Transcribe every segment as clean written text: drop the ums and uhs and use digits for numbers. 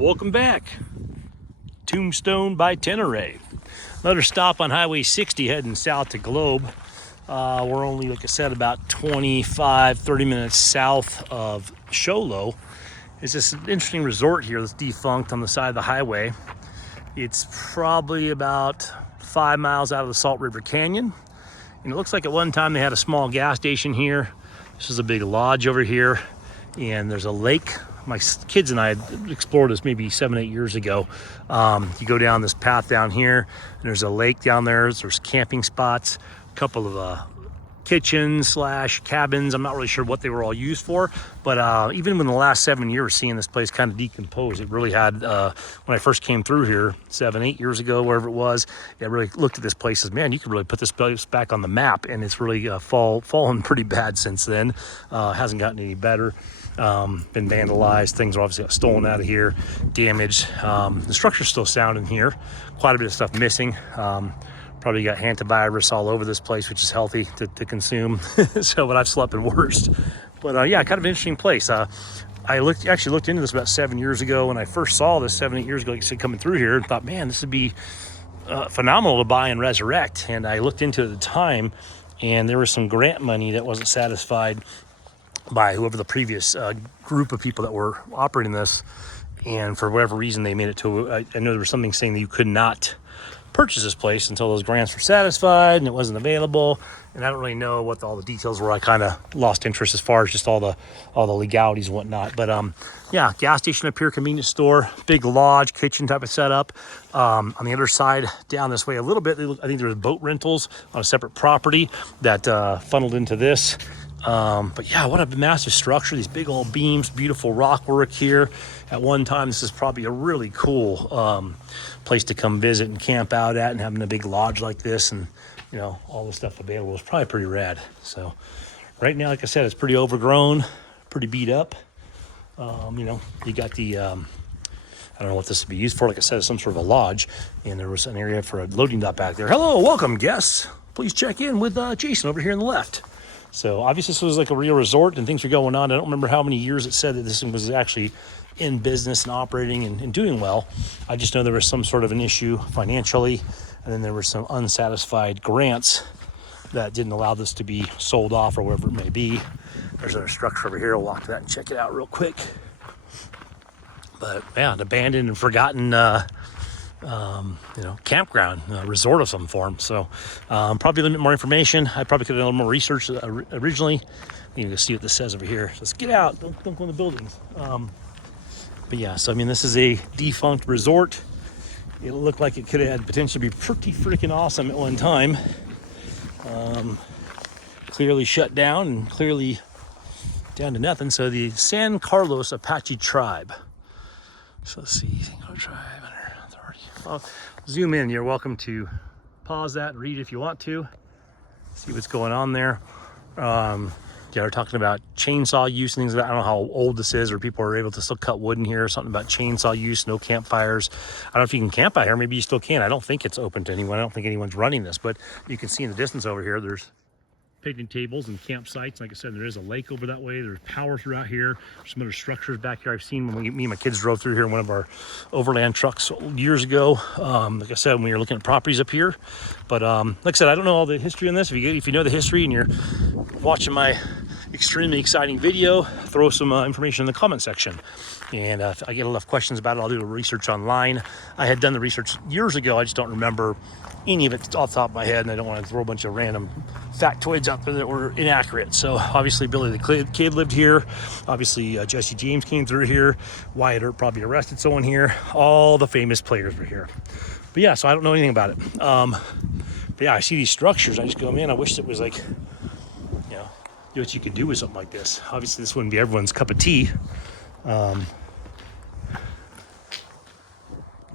Welcome back. Tombstone by Tenere. Another stop on Highway 60 heading south to Globe. We're only, like I said, about 25-30 minutes south of Sholo. It's this interesting resort here that's defunct on the side of the highway. It's probably about 5 miles out of the Salt River Canyon. And it looks like at one time they had a small gas station here. This is a big lodge over here. And there's a lake. My kids and I had explored this maybe 7-8 years ago. You go down this path down here, and there's a lake down there. There's camping spots, a couple of kitchens / cabins. I'm not really sure what they were all used for, but even in the last 7 years, seeing this place kind of decompose, it really had, when I first came through here 7-8 years ago, wherever it was, I really looked at this place as, man, you could really put this place back on the map, and it's really fallen pretty bad since then. Hasn't gotten any better. Been vandalized. Things are obviously got stolen out of here, damaged. The structure's still sound in here. Quite a bit of stuff missing. Probably got hantavirus all over this place, which is healthy to consume. So, but I've slept in worse. But yeah, kind of an interesting place. I actually looked into this about 7 years ago when I first saw this 7-8 years ago, like I said, coming through here, and thought, man, this would be phenomenal to buy and resurrect. And I looked into it at the time, and there was some grant money that wasn't satisfied by whoever the previous group of people that were operating this, and for whatever reason they made it to, I know there was something saying that you could not purchase this place until those grants were satisfied and it wasn't available, and I don't really know what all the details were. I kind of lost interest as far as just all the legalities and whatnot. But yeah, gas station up here, convenience store, big lodge, kitchen type of setup. On the other side, down this way a little bit, I think there was boat rentals on a separate property that funneled into this. But yeah, what a massive structure, these big old beams, beautiful rock work here. At one time, this is probably a really cool place to come visit and camp out at, and having a big lodge like this, and you know, all the stuff available is probably pretty rad. So right now, like I said, it's pretty overgrown, pretty beat up. You know, you got the I don't know what this would be used for. Like I said, it's some sort of a lodge, and there was an area for a loading dock back there. Hello, welcome guests. Please check in with Jason over here on the left. So obviously this was like a real resort and things were going on. I don't remember how many years it said that this was actually in business and operating and doing well. I just know there was some sort of an issue financially, and then there were some unsatisfied grants that didn't allow this to be sold off or whatever it may be. There's another structure over here. I'll walk to that and check it out real quick. But yeah, an abandoned and forgotten you know, campground, resort of some form. So probably a little bit more information. I probably could have done a little more research originally. You can see what this says over here. Let's get out. Don't go in the buildings. But yeah, so I mean, this is a defunct resort. It looked like it could have potentially be pretty freaking awesome at one time. Clearly shut down and clearly down to nothing. So the San Carlos Apache tribe. So let's see, San Carlos tribe. I'll zoom in. You're welcome to pause that and read if you want to. See what's going on there. Yeah, we're talking about chainsaw use and things like that. I don't know how old this is, or people are able to still cut wood in here. Something about chainsaw use, no campfires. I don't know if you can camp out here. Maybe you still can. I don't think it's open to anyone. I don't think anyone's running this, but you can see in the distance over here, there's picnic tables and campsites. Like I said, there is a lake over that way. There's power throughout here. There's some other structures back here I've seen when me and my kids drove through here in one of our overland trucks years ago. Like I said, when we were looking at properties up here. But like I said, I don't know all the history on this. If you know the history and you're watching my extremely exciting video, throw some information in the comment section. And if I get enough questions about it, I'll do a research online. I had done the research years ago. I just don't remember any of it off the top of my head, and I don't want to throw a bunch of random factoids out there that were inaccurate. So obviously Billy the Kid lived here. Obviously Jesse James came through here. Wyatt Earp probably arrested someone here. All the famous players were here. But yeah, so I don't know anything about it. But yeah, I see these structures. I just go, man, I wish it was like, you know, what you could do with something like this. Obviously this wouldn't be everyone's cup of tea.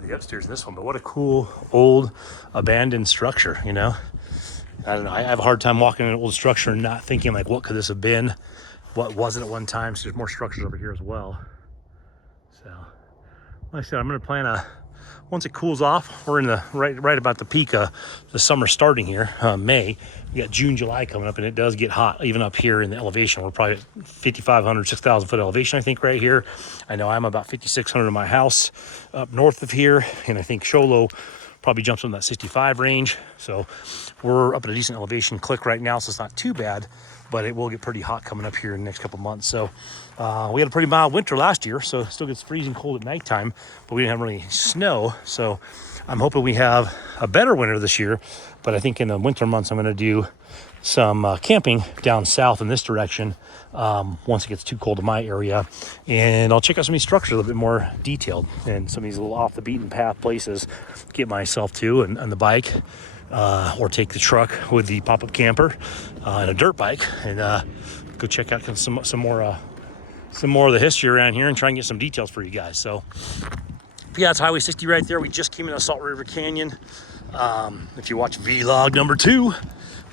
The upstairs in this one, but what a cool old abandoned structure, you know. I don't know, I have a hard time walking in an old structure and not thinking like, what could this have been, what was it at one time. So there's more structures over here as well. So like I said, I'm going to plan a once it cools off, we're in the right about the peak of the summer starting here, May. We got June, July coming up, and it does get hot even up here in the elevation. We're probably at 5,500, 6,000 foot elevation, I think, right here. I know I'm about 5,600 in my house up north of here, and I think Sholo probably jumps in that 65 range. So we're up at a decent elevation click right now, so it's not too bad, but it will get pretty hot coming up here in the next couple months. So we had a pretty mild winter last year, so it still gets freezing cold at nighttime, but we didn't have really snow. So I'm hoping we have a better winter this year, but I think in the winter months, I'm going to do some camping down south in this direction once it gets too cold in my area, and I'll check out some of these structures a little bit more detailed and some of these little off the beaten path places to get myself to and on the bike, or take the truck with the pop-up camper and a dirt bike, and go check out some more of the history around here and try and get some details for you guys. So yeah, it's Highway 60 right there. We just came into Salt River Canyon. If you watch vlog number 2,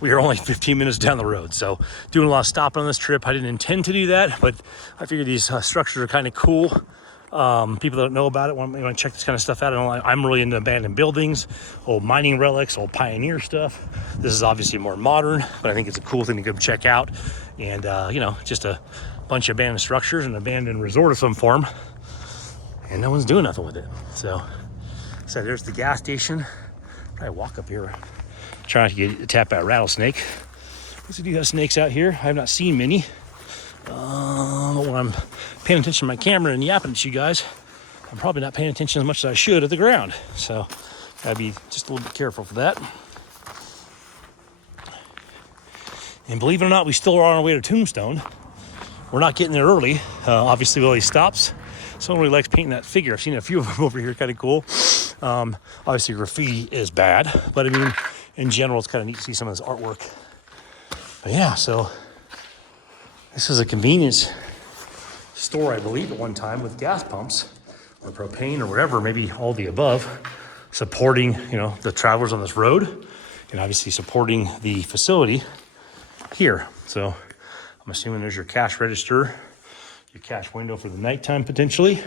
we are only 15 minutes down the road. So doing a lot of stopping on this trip. I didn't intend to do that, but I figured these structures are kind of cool. People that don't know about it want to check this kind of stuff out. I'm really into abandoned buildings, old mining relics, old pioneer stuff. This is obviously more modern, but I think it's a cool thing to go check out. And, just a bunch of abandoned structures, an abandoned resort of some form, and no one's doing nothing with it. So there's the gas station. Probably walk up here, trying to tap out a rattlesnake. We do have snakes out here. I have not seen many. But when I'm paying attention to my camera and yapping at you guys, I'm probably not paying attention as much as I should at the ground. So gotta be just a little bit careful for that. And believe it or not, we still are on our way to Tombstone. We're not getting there early. Obviously, with all these stops, someone really likes painting that figure. I've seen a few of them over here, kind of cool. Obviously, graffiti is bad, but I mean, in general, it's kind of neat to see some of this artwork. But yeah, so this is a convenience store, I believe, at one time with gas pumps or propane or whatever, maybe all the above, supporting, the travelers on this road, and obviously supporting the facility here. So I'm assuming there's your cash register, your cash window for the nighttime potentially,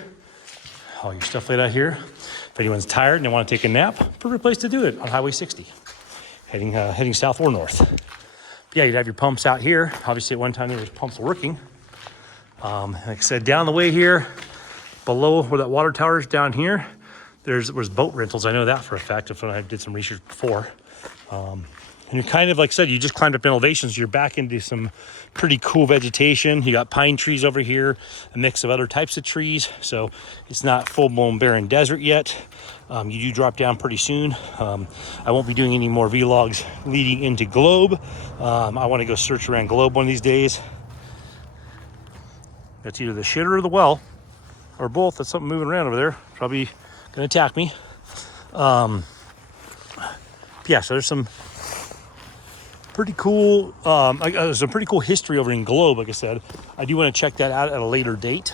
all your stuff laid out here. If anyone's tired and they want to take a nap, perfect place to do it on Highway 60, heading south or north. But yeah, you'd have your pumps out here. Obviously, at one time there was pumps working. Like I said, down the way here, below where that water tower is down here, there's boat rentals. I know that for a fact when I did some research before. And you're kind of, like I said, you just climbed up in elevations. You're back into some pretty cool vegetation. You got pine trees over here, a mix of other types of trees. So it's not full-blown barren desert yet. You do drop down pretty soon. I won't be doing any more vlogs leading into Globe. I want to go search around Globe one of these days. That's either the shitter or the well, or both. That's something moving around over there. Probably going to attack me. Yeah, so there's some pretty cool, there's a pretty cool history over in Globe. Like I said, I do want to check that out at a later date.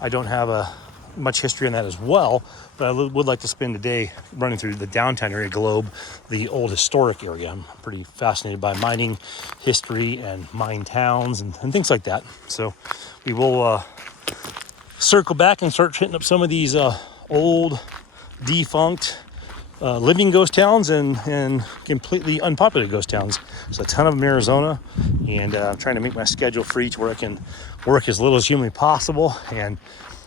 I don't have much history on that as well, but I would like to spend a day running through the downtown area, Globe, the old historic area. I'm pretty fascinated by mining history and mine towns and things like that. So we will circle back and start hitting up some of these old, defunct, living ghost towns and completely unpopulated ghost towns. There's a ton of them in Arizona, and I'm trying to make my schedule free to where I can work as little as humanly possible and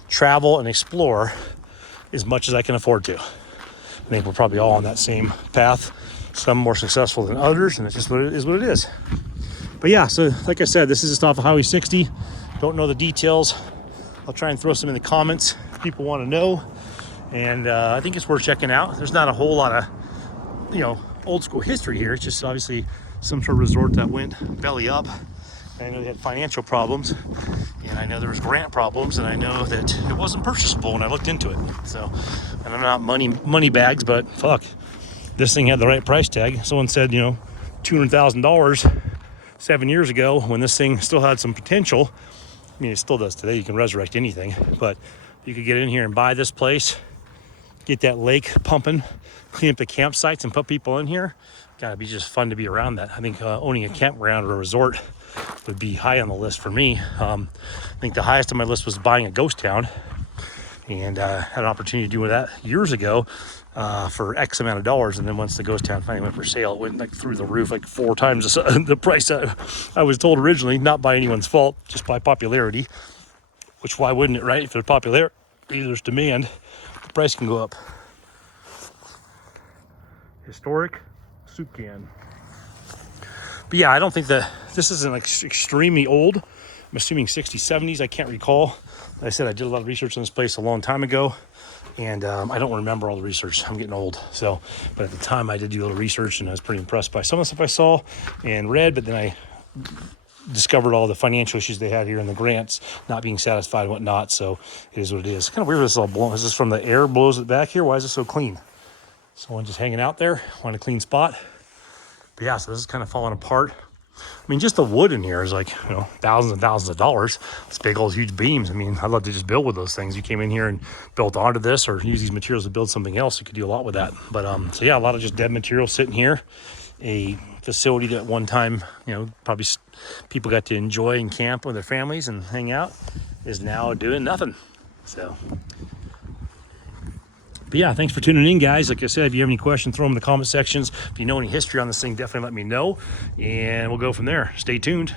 travel and explore as much as I can afford to. I think we're probably all on that same path, some more successful than others, and it's just what it is. But yeah, so like I said, this is just off of Highway 60. Don't know the details. I'll try and throw some in the comments if people want to know. And I think it's worth checking out. There's not a whole lot of, old school history here. It's just obviously some sort of resort that went belly up. And I know they had financial problems, and I know there was grant problems, and I know that it wasn't purchasable when I looked into it. So, and I'm not money bags, but fuck, this thing had the right price tag. Someone said, $200,000 7 years ago when this thing still had some potential. I mean, it still does today. You can resurrect anything, but you could get in here and buy this place, get that lake pumping, clean up the campsites and put people in here. Gotta be just fun to be around that. I think owning a campground or a resort would be high on the list for me. I think the highest on my list was buying a ghost town. and had an opportunity to do that years ago for X amount of dollars. And then once the ghost town finally went for sale, it went like through the roof, like 4 times the price I was told originally, not by anyone's fault, just by popularity. Which, why wouldn't it, right? If there's popularity, there's demand, the price can go up. Historic soup can. But yeah, I don't think that this isn't like extremely old. I'm assuming 60s, 70s. I can't recall. Like I said, I did a lot of research on this place a long time ago, and I don't remember all the research. I'm getting old. So, but at the time I did do a little research, and I was pretty impressed by some of the stuff I saw and read, but then I discovered all the financial issues they had here and the grants not being satisfied and whatnot. So it is what it is. Kind of weird this is all blown. Is this from the air blows it back here? Why is it so clean? Someone just hanging out there, want a clean spot. But yeah, so this is kind of falling apart. I mean, just the wood in here is like, you know, thousands and thousands of dollars. It's big old huge beams. I mean, I'd love to just build with those things. You came in here and built onto this or use these materials to build something else. You could do a lot with that. But so yeah, a lot of just dead material sitting here. A facility that one time, you know, probably people got to enjoy and camp with their families and hang out is now doing nothing. So, but yeah, thanks for tuning in, guys. Like I said, if you have any questions, throw them in the comment sections. If you know any history on this thing, definitely let me know, and we'll go from there. Stay tuned.